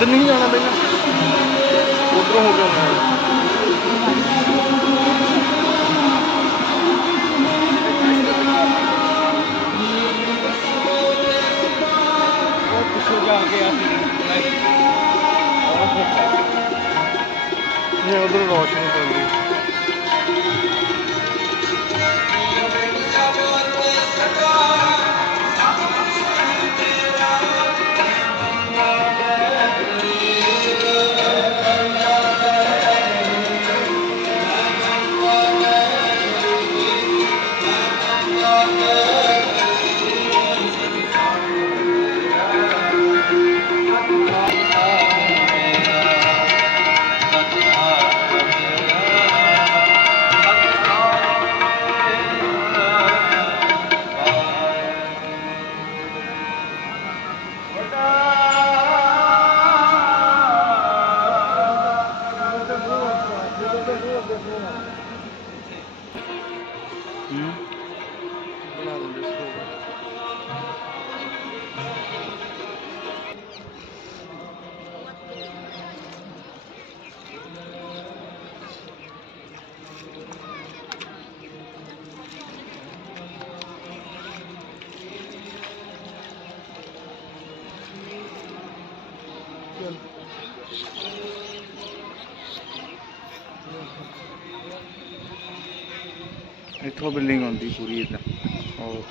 ਉਧਰ ਨਹੀਂ ਜਾਣਾ ਪਹਿਲਾਂ? ਉਧਰੋਂ ਹੋ ਕੇ ਆਉਣਾ। ਉਹ ਪਿੱਛੇ ਜਾ ਕੇ ਆ ਨਹੀਂ ਉਧਰ ਰੋਸ਼ਨੀ ਪੈਂਦੀ ਇੱਥੋਂ ਬਿਲਡਿੰਗ ਆਉਂਦੀ ਪੂਰੀ ਇਦਾਂ ਉਹ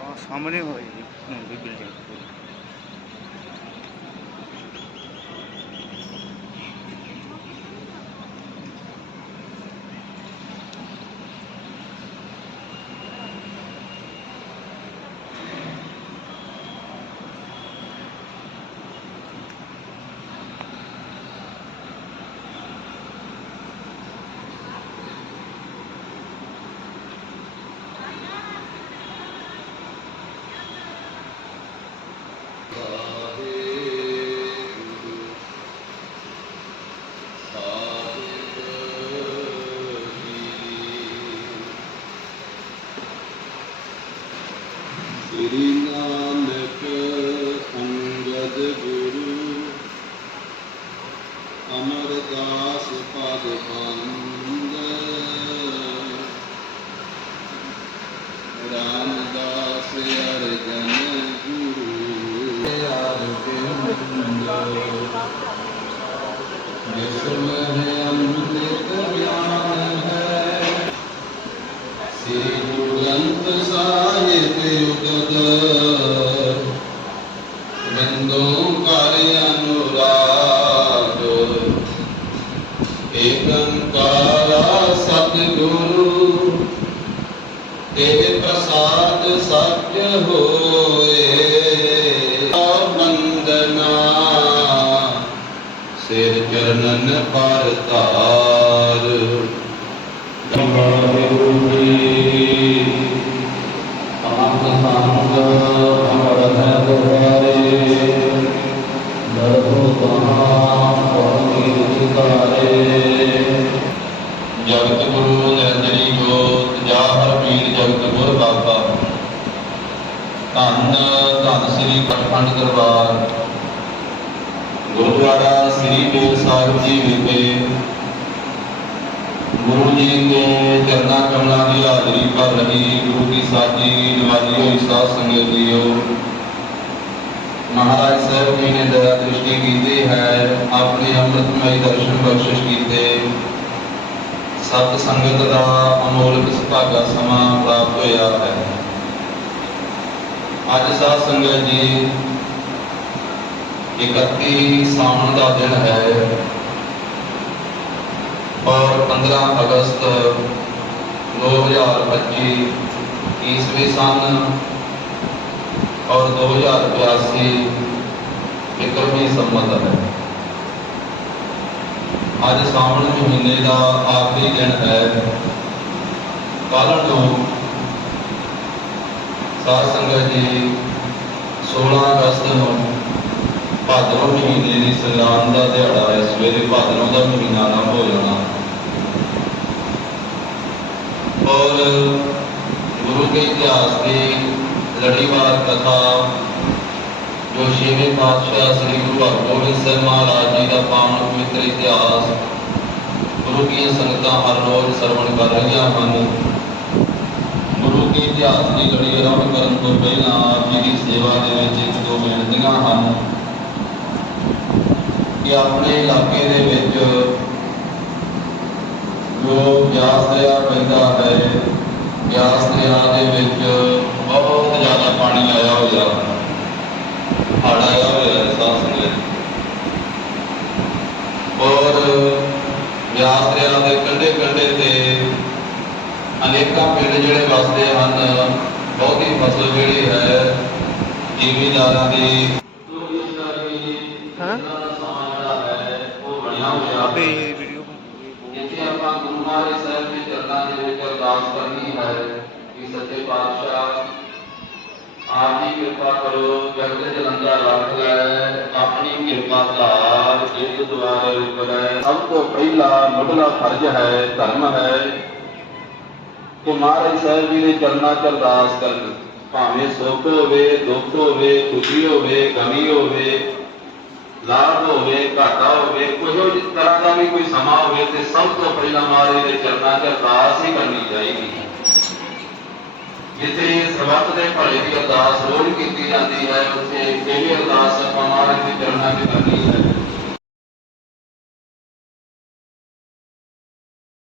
ਆਹ ਸਾਹਮਣੇ ਹੋਈ ਜੀ। ਹੁੰਦੀ ਬਿਲਡਿੰਗ ਪੂਰੀ ਸ੍ਰੀ Yes, ਸਿਰ ਚਰਨਨ ਪਰ ਧਾਰ। ਵਾਹਿਗੁਰੂ ਜੀ ਆਪ ਸੰਗ ਅਮਰ ਹੈ ਦੁਆਰੇ। ਦਰਗੋ ਤਹਾਂ ਪਰਮੀ ਉਤਾਰੇ ਜਗਤ ਗੁਰੂ ਨਿਰੰਜਨੀ ਜੋਤ ਜਾਹਰ ਪੀਰ ਜਗਤ ਗੁਰ ਬਾਬਾ। ਧੰਨ ਧੰਨ ਸ੍ਰੀ ਪਟਖੰਡ ਦਰਬਾਰ। ਗੁਰਦੁਆਰਾ ਸ੍ਰੀ ਬੇਰ ਸਾਹਿਬ ਜੀ ਵਿਖੇ ਗੁਰੂ ਜੀ ਦੇ ਚਰਨਾਂ ਕਮਲਾਂ ਦੀ ਹਾਜ਼ਰੀ ਭਰ ਰਹੀ ਗੁਰੂ ਕੀ ਸਾਜੀ ਨਵਾਜੀ ਹੋਈ ਸਾਧ ਸੰਗਤ ਜੀਓ। ਮਹਾਰਾਜ ਸਾਹਿਬ ਜੀ ਨੇ ਦਇਆ ਦ੍ਰਿਸ਼ਟੀ ਕੀਤੀ ਹੈ, ਆਪਣੇ ਅੰਮ੍ਰਿਤਮਈ ਦਰਸ਼ਨ ਬਖਸ਼ਿਸ਼ ਕੀਤੇ। ਸਤ ਸੰਗਤ ਦਾ ਅਮੋਲਕ ਸੁਭਾਗਾ ਸਮਾਂ ਪ੍ਰਾਪਤ ਹੋਇਆ ਹੈ। ਅੱਜ ਸਾਧ ਸੰਗਤ ਜੀ 31 ਸਾਵਣ ਦਾ ਦਿਨ ਹੈ। ਔਰ 15 ਅਗਸਤ 2025 ਈਸਵੀ ਸਨ ਔਰ 2082 ਇਕਰਵੀਂ ਸੰਮਤ ਹੈ। ਅੱਜ ਸਾਵਣ ਮਹੀਨੇ ਦਾ ਆਖਰੀ ਦਿਨ ਹੈ। ਕੱਲ੍ਹ ਨੂੰ ਸਾਧ ਸੰਗਤ ਜੀ 16 ਅਗਸਤ ਨੂੰ ਭਾਦਰੋਂ ਮਹੀਨੇ ਦੀ ਸੰਗਰਾਂਦ ਦਾ ਦਿਹਾੜਾ ਹੈ। ਸਵੇਰੇ ਭਾਦਰੋਂ ਦਾ ਮਹੀਨਾ ਆਰੰਭ ਹੋ ਜਾਣਾ ਔਰ ਗੁਰੂ ਕੇ ਇਤਿਹਾਸ ਦੀ ਲੜੀਵਾਰ ਕਥਾ, ਜੋ ਛੇਵੇਂ ਪਾਤਸ਼ਾਹ ਸ੍ਰੀ ਗੁਰੂ ਹਰਗੋਬਿੰਦ ਸਿੰਘ ਮਹਾਰਾਜ ਜੀ ਦਾ ਪਾਵਨ ਪਵਿੱਤਰ ਇਤਿਹਾਸ, ਗੁਰੂ ਦੀਆਂ ਸੰਗਤਾਂ ਹਰ ਰੋਜ਼ ਸਰਵਣ ਕਰ ਰਹੀਆਂ ਹਨ। ਗੁਰੂ ਕੇ ਇਤਿਹਾਸ ਦੀ ਲੜੀ ਆਰੰਭ ਕਰਨ ਤੋਂ ਪਹਿਲਾਂ ਆਪ ਜੀ ਦੀ ਸੇਵਾ ਦੇ ਵਿੱਚ ਇੱਕ ਦੋ ਬੇਨਤੀਆਂ ਹਨ। ਕਿ ਆਪਣੇ ਇਲਾਕੇ ਦੇ ਵਿੱਚ ਜੋ ਬਿਆਸ ਦਰਿਆ ਪੈਂਦਾ ਹੈ ਬਿਆਸ ਦਰਿਆ ਦੇ ਵਿੱਚ ਬਹੁਤ ਜ਼ਿਆਦਾ ਪਾਣੀ ਆਇਆ ਹੋਇਆ ਹੜ੍ਹ ਆਇਆ ਹੋਇਆ ਹੈ ਸਾਧ ਔਰ ਬਿਆਸ ਦਰਿਆ ਦੇ ਕੰਢੇ ਕੰਢੇ ਤੇ ਅਨੇਕਾਂ ਪਿੰਡ ਜਿਹੜੇ ਵਸਦੇ ਹਨ, ਬਹੁਤੀ ਫਸਲ ਜਿਹੜੀ ਹੈ, ਜ਼ਿਮੀਂਦਾਰਾਂ ਦੀ ਹਾਂ? ਹੈ ਉਹ ਬਣਿਆ ਹੋਇਆ ਆਪੇ ਹੈ ਇਹ ਵੀਡੀਓ ਜਿੱਥੇ ਆਪਾਂ ਗੁਰੂ ਮਹਾਰਾਜ ਸਾਹਿਬ ਦੇ ਚਰਨਾਂ ਦੇ ਵਿੱਚ ਅਰਦਾਸ ਕਰਨੀ ਹੈ ਕਿ ਸੱਚੇ ਪਾਤਸ਼ਾਹ ਆਪ ਦੀ ਕਿਰਪਾ ਕਰੋ ਜਗਤ ਜਲੰਧਰ ਰੱਖ ਲੈ ਆਪਣੀ ਕਿਰਪਾ ਧਾਰ ਜਿਤ ਦੁਆਰੇ ਉਪਰੈ ਸਭ ਤੋਂ ਪਹਿਲਾ ਮੁੱਢਲਾ ਫਰਜ਼ ਹੈ ਧਰਮ ਹੈ ਕਿ ਮਹਾਰਾਜ ਸਾਹਿਬ ਜੀ ਦੇ ਚਰਨਾਂ 'ਚ ਅਰਦਾਸ ਕਰਨ ਭਾਵੇਂ ਸੁੱਖ ਹੋਵੇ ਦੁੱਖ ਹੋਵੇ ਖੁਸ਼ੀ ਹੋਵੇ ਗਮੀ ਹੋਵੇ ਲਾਭ ਹੋਵੇ, ਘਾਟਾ ਹੋਵੇ ਕੋਈ ਤਰ੍ਹਾਂ ਦਾ ਵੀ ਕੋਈ ਸਮਾਂ ਹੋਵੇ ਤੇ ਸਭ ਤੋਂ ਪਹਿਲਾਂ ਮਾਰੇ ਦੇ ਚਰਨਾਂ 'ਚ ਅਰਦਾਸ ਹੀ ਕਰਨੀ ਚਾਹੀਦੀ ਹੈ। ਜਿੱਥੇ ਸਰਬੱਤ ਦੇ ਭਲੇ ਦੀ ਅਰਦਾਸ ਰੋਜ਼ ਕੀਤੀ ਜਾਂਦੀ ਹੈ, ਉੱਥੇ ਇਹ ਅਰਦਾਸ ਆਪਾਂ ਮਹਾਰਾਜ ਦੇ ਚਰਨਾਂ 'ਚ ਕਰਨੀ ਹੈ।